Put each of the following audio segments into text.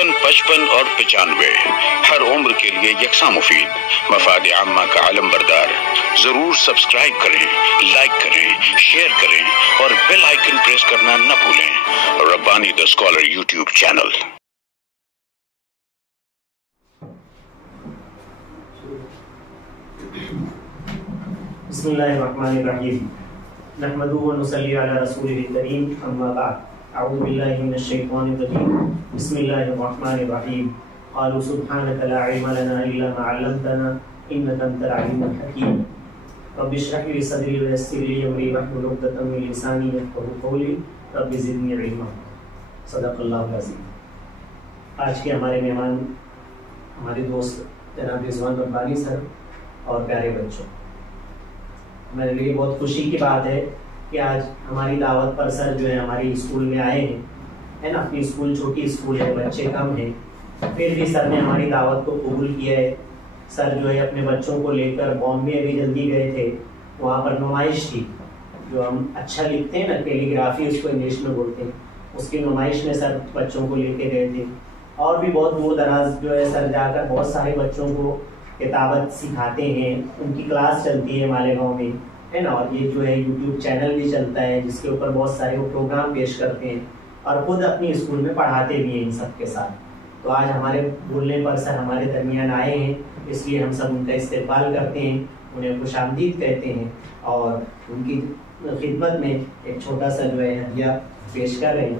55 और 95 हर उम्र के लिए यकसा मुफीद, मफाद आम्मा का आलम बरदार। जरूर सब्सक्राइब करें, लाइक करें, शेयर करें और बेल आइकन प्रेस करना न भूलें। Rabbani the scholar YouTube channel. बिस्मिल्लाहिर्रहमानिर्रहीम। नहमदुहु व नुसल्ली अला रसूलिल करीम, अम्मा बाद। अऊज़ु बिल्लाहि मिनश शैतानिर रजीम। बिस्मिल्लाहिर्रहमानिर्रहीम। क़ालू सुब्हानका ला इल्मा लना इल्ला मा 'अल्लमतना इन्नका अंतल अलीमुल हकीम। रब्बि इश्रह ली सदरी व यस्सिर ली अमरी वहलुल उक़दतम मिन लिसानी यफ़क़हू क़ौली। रब्बि ज़िदनी इल्मा। सदक़ल्लाहुल अज़ीम। आज के हमारे मेहमान हमारे दोस्त जनाब रिज़वान रब्बानी सर और प्यारे बच्चों, मेरे लिए बहुत खुशी की बात है कि आज हमारी दावत पर सर जो है हमारी स्कूल में आए हैं, है ना। अपनी स्कूल छोटी स्कूल है, बच्चे कम हैं, फिर भी सर ने हमारी दावत को कबूल किया है। सर जो है अपने बच्चों को लेकर बॉम्बे अभी जल्दी गए थे, वहाँ पर नुमाइश थी, जो हम अच्छा लिखते हैं ना, कैलीग्राफी उसको इंग्लिश में बोलते हैं, उसकी नुमाइश में सर बच्चों को लेके गए थे। और भी बहुत दूर दराज जो है सर जाकर बहुत सारे बच्चों को किताबत सिखाते हैं, उनकी क्लास चलती है मालेगांव में, है ना। और ये जो है यूट्यूब चैनल भी चलता है जिसके ऊपर बहुत सारे वो प्रोग्राम पेश करते हैं और खुद अपनी स्कूल में पढ़ाते भी हैं इन सब के साथ। तो आज हमारे बोलने पर सर हमारे दरमियान आए हैं, इसलिए हम सब उनका इस्तेक़बाल करते हैं, उन्हें खुशामदीद कहते हैं और उनकी खिदमत में एक छोटा सा जो है हदिया पेश कर रहे हैं।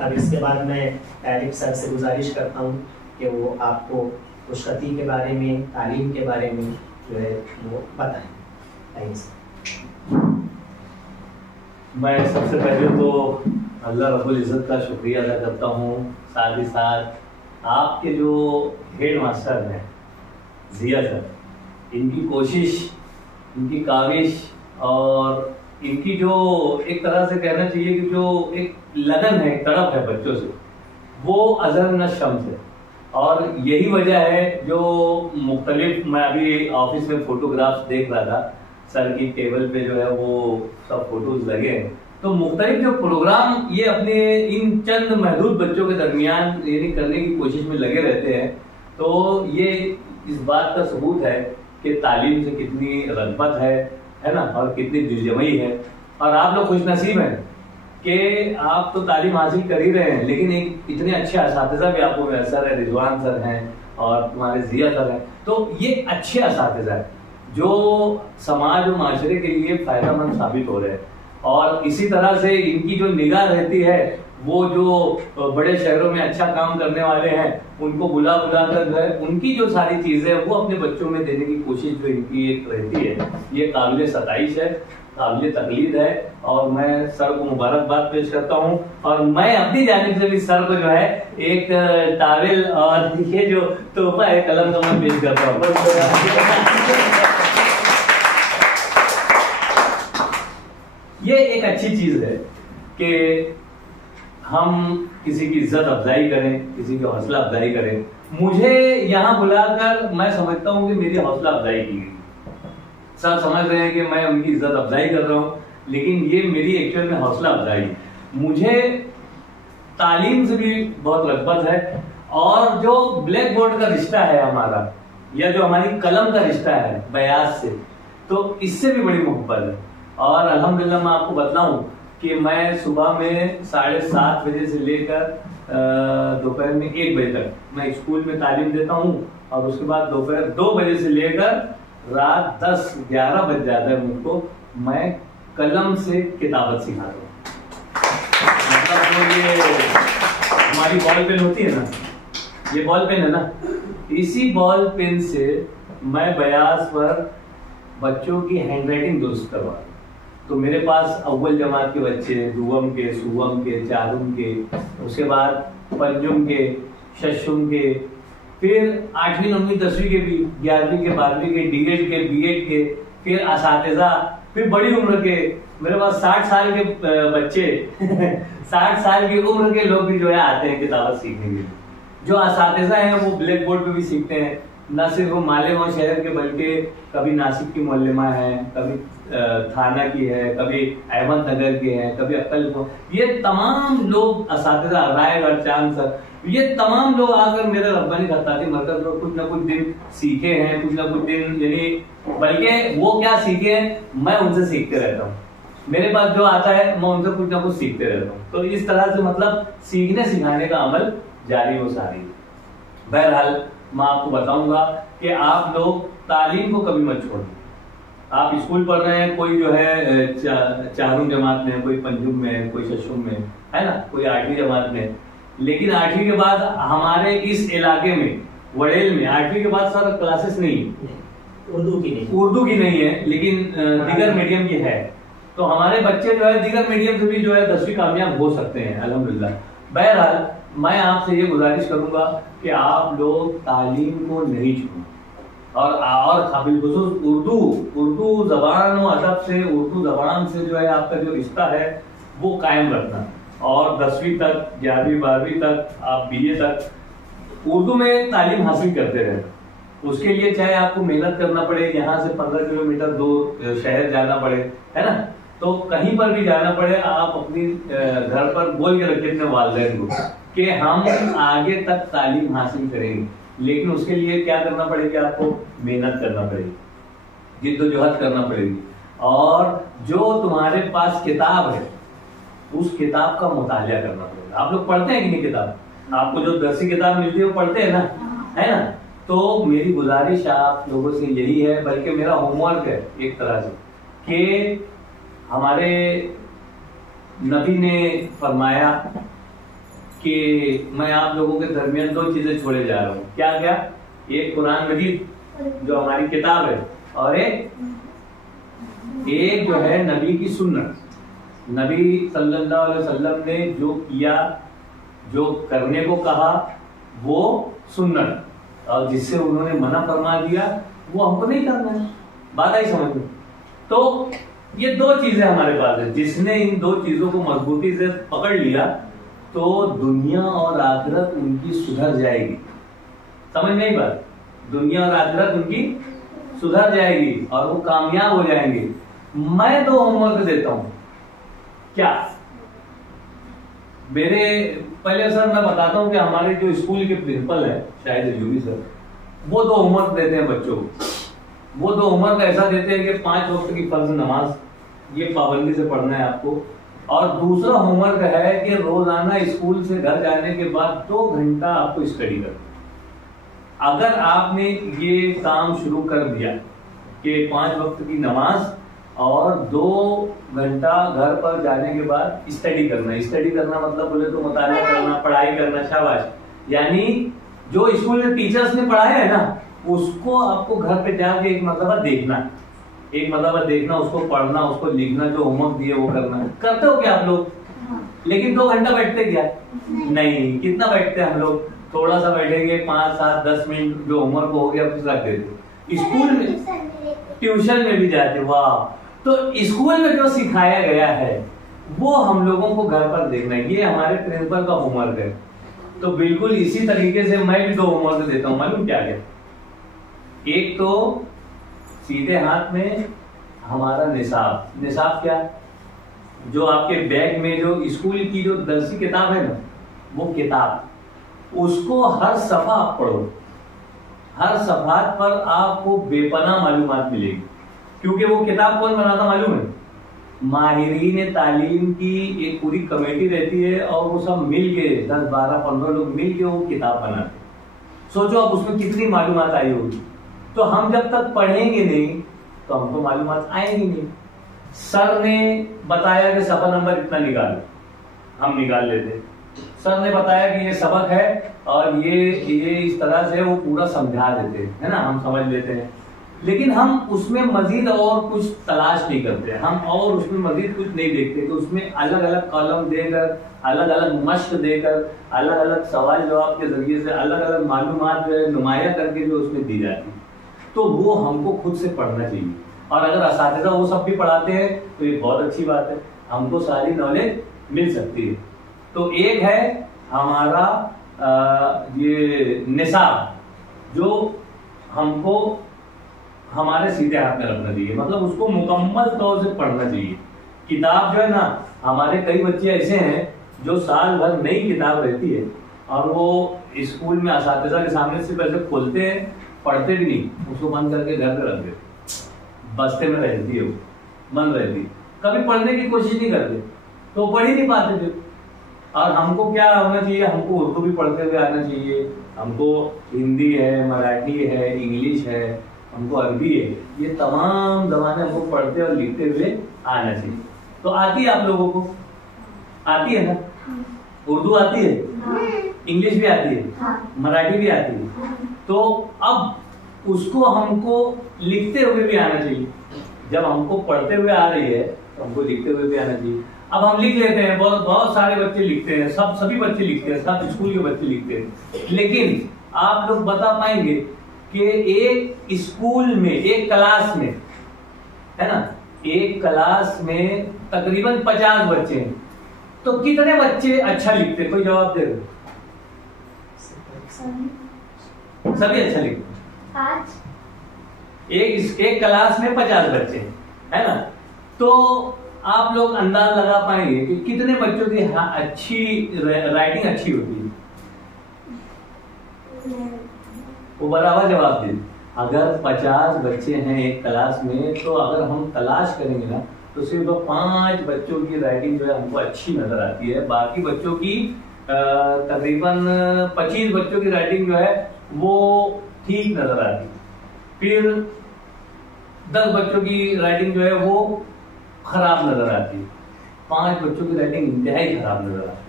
अब इसके बाद मैं तारिक सर से गुजारिश करता हूँ कि वो आपको खुशखती के बारे में, तालीम के बारे में जो है वो बताएं। थैंक्स। मैं सबसे पहले तो अल्लाह रब्बुल इज़्ज़त का शुक्रिया अदा करता हूँ, साथ ही साथ आपके जो हेड मास्टर हैं जिया सर, इनकी कोशिश, इनकी काविश और इनकी जो एक तरह से कहना चाहिए कि जो एक लगन है, एक तड़प है बच्चों से, वो अज़र न शम्स है। और यही वजह है जो मुख्तलिफ, मैं अभी ऑफिस में फोटोग्राफ्स देख रहा था, सर की टेबल पे जो है वो सब फोटोज लगे हैं, तो मुख्तलिफ जो प्रोग्राम ये अपने इन चंद महदूद बच्चों के दरमियान यानी करने की कोशिश में लगे रहते हैं, तो ये इस बात का सबूत है कि तालीम से कितनी रग़बत है ना, और कितनी दिलजमई है। और आप लोग खुशनसीब हैं कि आप तो तालीम हासिल कर ही रहे हैं, लेकिन एक इतने अच्छे असातिज़ा भी आपको मैसर है, रिजवान सर हैं और तुम्हारे जिया सर हैं, तो ये अच्छे असातिज़ा हैं जो समाज और माशरे के लिए फ़ायदेमंद साबित हो रहे हैं। और इसी तरह से इनकी जो निगाह रहती है, वो जो बड़े शहरों में अच्छा काम करने वाले हैं उनको बुला कर जो है उनकी जो सारी चीजें वो अपने बच्चों में देने की कोशिश जो इनकी एक रहती है, ये काबिल सताइश है, काबिल तकलीद है। और मैं सर को मुबारकबाद पेश करता हूँ और मैं अपनी जानिब से भी सर को जो है एक टावेल और ये जो तोहफा है कलम का मैं पेश करता हूँ। ये एक अच्छी चीज है कि हम किसी की इज्जत अफजाई करें, किसी की हौसला अफजाई करें। मुझे यहाँ बुलाकर मैं समझता हूँ कि मेरी हौसला अफजाई की गई। सब समझ रहे हैं कि मैं उनकी इज्जत अफजाई कर रहा हूँ, लेकिन ये मेरी एक्चुअल में हौसला अफजाई। मुझे तालीम से भी बहुत रग़बत है और जो ब्लैक बोर्ड का रिश्ता है हमारा, या जो हमारी कलम का रिश्ता है बयास से, तो इससे भी बड़ी मोहब्बत है। और अल्हम्दुलिल्लाह मैं आपको बताऊं कि मैं सुबह में 7:30 बजे से लेकर दोपहर में 1 बजे तक मैं स्कूल में तालीम देता हूं और उसके बाद दोपहर 2 बजे से लेकर रात 10-11 बज जाता है मुझको, मैं कलम से किताबत सिखाता हूँ। मतलब ये हमारी बॉल पेन होती है ना, ये बॉल पेन है ना, इसी बॉल पेन से मैं बयास पर बच्चों की हैंडराइटिंग दुरुस्त करवा। तो मेरे पास अव्वल जमात के बच्चे, दुवम के, सुवम के, चारुम के, उसके बाद पंजुम के, शशुम के, फिर 8वीं 9वीं 10वीं के भी, 11वीं के, 12वीं के, डीएड के, बीएड के, फिर असातिज़ा, फिर बड़ी उम्र के, मेरे पास 60 साल के बच्चे 60 साल की उम्र के लोग भी जो है आते हैं किताबत सीखने के लिए। जो असातिज़ा हैं वो ब्लैक बोर्ड पे भी सीखते हैं, न सिर्फ मालेगांव शहर के बल्कि कभी नासिक की मोहल्लेमा है, कभी थाना की है, कभी अहमदनगर के हैं, कभी अक्कलकोट, ये तमाम लोग असातिज़ा, रायगढ़, चांद सर, ये तमाम लोग आकर मेरे रब्बानी खत्ताती मरकज में कुछ ना कुछ दिन सीखे हैं, कुछ ना कुछ दिन, यानी बल्कि वो क्या सीखे हैं मैं उनसे सीखते रहता हूँ। मेरे पास जो आता है मैं उनसे कुछ ना कुछ सीखते रहता हूँ। तो इस तरह से मतलब सीखने सिखाने का अमल जारी व सारी। बहरहाल मैं आपको बताऊंगा कि आप लोग तालीम को कभी मत छोड़ें। आप स्कूल पढ़ रहे हैं, कोई जो है चारों जमात में, कोई पंजुम में, कोई शशुम में, है ना, कोई 8वीं जमात में, लेकिन 8वीं के बाद हमारे इस इलाके में वड़ेल में 8वीं के बाद सर क्लासेस नहीं, उर्दू की नहीं है, लेकिन दीगर मीडियम की है। तो हमारे बच्चे जो है दीगर मीडियम से भी जो है 10वीं कामयाब हो सकते हैं अल्हम्दुलिल्लाह। बहरहाल मैं आपसे ये गुजारिश करूंगा कि आप लोग तालीम को नहीं छोड़ें और काबिल खुसूस उर्दू जबान और अदब से, उर्दू जबान से जो है आपका जो रिश्ता है वो कायम रखना, और 10वीं तक, 11वीं 12वीं तक, आप BA तक उर्दू में तालीम हासिल करते रहे। उसके लिए चाहे आपको मेहनत करना पड़े, यहाँ से 15 किलोमीटर दूर शहर जाना पड़े, है ना, तो कहीं पर भी जाना पड़े, आप अपनी घर पर बोल के रखिए अपने वालिदैन को कि हम आगे तक तालीम हासिल करेंगे, लेकिन उसके लिए क्या करना पड़ेगा, आपको मेहनत करना पड़ेगी, जिद्दोजहद करना पड़ेगी, और जो तुम्हारे पास किताब है उस किताब का मुतालिया करना पड़ेगा। आप लोग पढ़ते हैं कि नहीं किताब? आपको जो दरसी किताब मिलती है वो पढ़ते हैं ना, है ना? तो मेरी गुजारिश आप लोगों से यही है, बल्कि मेरा होमवर्क है एक तरह से, कि हमारे नबी ने फरमाया कि मैं आप लोगों के दरमियान 2 चीजें छोड़े जा रहा हूँ। क्या क्या? एक कुरान मजीद जो हमारी किताब है, और एक जो है नबी की सुन्नत। नबी सल्लल्लाहु अलैहि वसल्लम ने जो किया, जो करने को कहा वो सुन्नत, और जिससे उन्होंने मना फरमा दिया वो हमको नहीं करना है। बात आई समझ में? तो ये 2 चीजें हमारे पास है, जिसने इन 2 चीजों को मजबूती से पकड़ लिया तो दुनिया और आखिरत उनकी सुधर जाएगी। समझ नहीं बात? दुनिया और आखिरत उनकी सुधर जाएगी और वो कामयाब हो जाएंगे। मैं 2 होमवर्क देता हूं। क्या? मेरे पहले सर मैं बताता हूं कि हमारे जो स्कूल के प्रिंसिपल है शायद यूवी सर, वो 2 होमवर्क देते हैं बच्चों को। वो 2 होमवर्क ऐसा देते हैं कि 5 वक्त की फर्ज नमाज ये पाबंदी से पढ़ना है आपको, और दूसरा होमवर्क है कि रोजाना स्कूल से घर जाने के बाद 2 घंटा आपको स्टडी करना। अगर आपने ये काम शुरू कर दिया कि 5 वक्त की नमाज और 2 घंटा घर पर जाने के बाद स्टडी करना मतलब बोले तो मुतालिया करना, पढ़ाई करना, शाबाश। यानी जो स्कूल में टीचर्स ने पढ़ाया है ना, उसको आपको घर पे जाके एक मरतबा देखना, उसको पढ़ना, उसको लिखना, जो होमवर्क दिए वो करना। करते हो क्या आप लोग? लेकिन 2 घंटा बैठते क्या? नहीं। कितना बैठते हम लोग? थोड़ा सा बैठेंगे, 5, 7, 10 मिनट, जो होमवर्क हो गया कुछ रख देते। स्कूल में, ट्यूशन में भी जाते। वाह! तो स्कूल में जो सिखाया गया है वो हम लोगों को घर पर देखना है। ये हमारे प्रिंसिपल का होमवर्क है। तो बिल्कुल इसी तरीके से मैं भी 2 होमवर्क देता हूँ। मालूम क्या है? एक तो सीधे हाथ में हमारा निसाब क्या? जो आपके बैग में जो स्कूल की जो दरसी किताब है ना, वो किताब, उसको हर सफा आप पढ़ो। हर सफा पर आपको बेपनाह मालूमात मिलेगी, क्योंकि वो किताब कौन बनाता मालूम है? माहिरीन तालीम की एक पूरी कमेटी रहती है, और वो सब मिल के 10, 12, 15 लोग मिल के वो किताब बनाते। सोचो अब उसमें कितनी मालूमात आई होगी। तो हम जब तक पढ़ेंगे नहीं तो हमको मालूमात आएंगी नहीं। सर ने बताया कि सफा नंबर इतना निकालो, हम निकाल लेते। सर ने बताया कि ये सबक है और ये इस तरह से वो पूरा समझा देते हैं, है ना, हम समझ लेते हैं। लेकिन हम उसमें मजीद और कुछ तलाश नहीं करते, हम और उसमें मजीद कुछ नहीं देखते। तो उसमें अलग अलग कॉलम देकर, अलग अलग मश्क देकर, अलग अलग सवाल जवाब के जरिए से अलग अलग मालूमात जो है नुमाया करके जो उसमें दी जाती है, तो वो हमको खुद से पढ़ना चाहिए। और अगर असातिज़ा वो सब भी पढ़ाते हैं तो ये बहुत अच्छी बात है, हमको सारी नॉलेज मिल सकती है। तो एक है हमारा ये निसाब, जो हमको हमारे सीधे हाथ में रखना चाहिए, मतलब उसको मुकम्मल तौर से पढ़ना चाहिए। किताब जो है ना, हमारे कई बच्चे ऐसे हैं जो साल भर नई किताब रहती है और वो स्कूल में असातिज़ा के सामने से पहले खोलते हैं, पढ़ते भी नहीं, उसको बंद करके घर पे रख देते, बस्ते में रहती है, वो बंद रहती है, कभी पढ़ने की कोशिश नहीं करते, तो पढ़ ही नहीं पाते फिर। और हमको क्या होना चाहिए, हमको उर्दू भी पढ़ते हुए आना चाहिए, हमको हिंदी है, मराठी है, इंग्लिश है, हमको अरबी है, ये तमाम ज़बानें हमको पढ़ते और लिखते हुए आना चाहिए। तो आती है आप लोगों को? आती है ना? उर्दू आती है, इंग्लिश भी आती है, मराठी भी आती है, तो अब उसको हमको लिखते हुए भी आना चाहिए। जब हमको पढ़ते हुए आ रही है तो हमको लिखते हुए भी आना चाहिए। अब हम लिख लेते हैं, बहुत सारे बच्चे लिखते हैं, सभी बच्चे लिखते हैं, सब स्कूल के बच्चे लिखते हैं, लेकिन आप लोग बता पाएंगे कि एक स्कूल में, एक क्लास में, है ना, एक क्लास में तकरीबन 50 बच्चे हैं, तो कितने बच्चे अच्छा लिखते? कोई जवाब दे दो। सभी अच्छा लिखते। एक क्लास में 50 बच्चे हैं, है ना, तो आप लोग अंदाज लगा पाएंगे कि कितने बच्चों की अच्छी राइटिंग अच्छी होती है। वो बराबर जवाब दे। अगर 50 बच्चे हैं एक क्लास में, तो अगर हम तलाश करेंगे ना, तो सिर्फ 5 बच्चों की राइटिंग जो है हमको अच्छी नजर आती है, बाकी बच्चों की तकरीबन 25 बच्चों की राइटिंग जो है वो ठीक नजर आती है, फिर 10 बच्चों की राइटिंग जो है वो खराब नजर आती है, 5 बच्चों की राइटिंग इंतहाई खराब नजर आती है,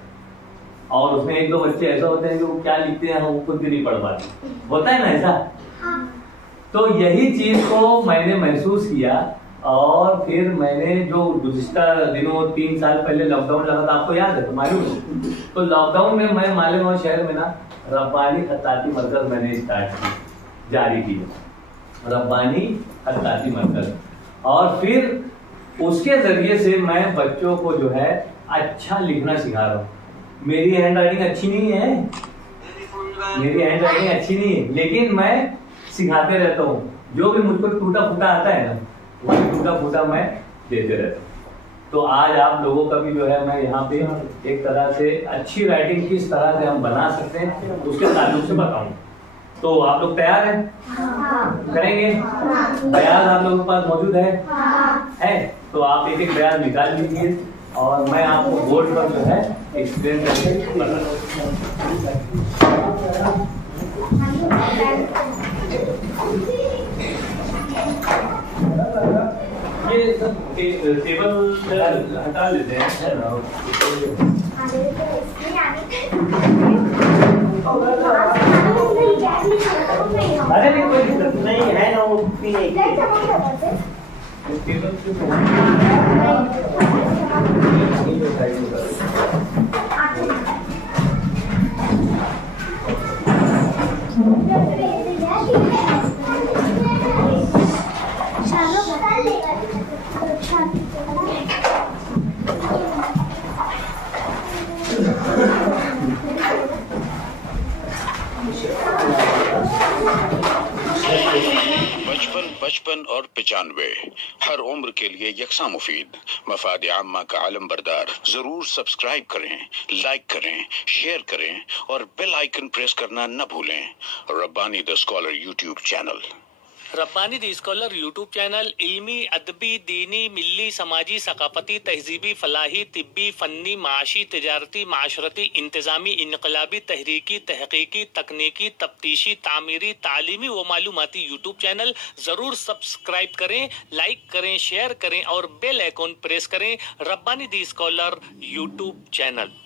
और उसमें 1-2 बच्चे ऐसा होते हैं जो क्या लिखते हैं हम खुद भी नहीं पढ़ पाते, होता है ना ऐसा। तो यही चीज को मैंने महसूस किया, और फिर मैंने जो गुज़िश्ता दिनों 3 साल पहले लॉकडाउन लगा था, आपको याद है तो मालूम है, तो लॉकडाउन में मैं मालेगांव शहर में ना रब्बानी खत्ताती मरकज मैंने स्टार्ट की, जारी की, रब्बानी खत्ताती मरकज, और फिर उसके जरिए से मैं बच्चों को जो है अच्छा लिखना सिखा रहा हूँ। मेरी हैंड राइटिंग अच्छी नहीं है, मेरी हैंड राइटिंग अच्छी नहीं है, लेकिन मैं सिखाते रहता हूँ, जो भी मुझको टूटा फूटा आता है ना, वही टूटा फूटा मैं देते रहता हूँ। तो आज आप लोगों का भी जो है मैं यहाँ पे एक तरह से अच्छी राइटिंग किस तरह से हम बना सकते हैं उसके ताल्लुक से बताऊँ। तो आप लोग तैयार हैं? करेंगे? बयान आप लोगों के पास मौजूद है? तो आप एक एक बयान निकाल लीजिए और मैं आपको बोर्ड पर जो है एक्सप्लेन करके ये सब टेबल हटा लेते हैं। अरे नहीं, कोई दिक्कत नहीं है ना, वो पीने बचपन और 95 हर उम्र के लिए यकसा मुफीद। मफाद आम्मा का आलम बरदार। जरूर सब्सक्राइब करें, लाइक करें, शेयर करें और बेल आइकन प्रेस करना न भूलें। Rabbani the scholar YouTube channel. Rabbani the scholar YouTube channel इल्मी, अदबी, दीनी, मिल्ली, समाजी, सकाफती, तहजीबी, फलाही, तिब्बी, फन्नी, माशी, तिजारती, माशरती, इंतजामी, इनकलाबी, तहरीकी, तहकीकी, तकनीकी, तफ्तीशी, तामीरी, तालीमी व मालूमाती यूट्यूब चैनल। जरूर सब्सक्राइब करें, लाइक करें, शेयर करें और बेल आइकन प्रेस करें। Rabbani the scholar YouTube channel.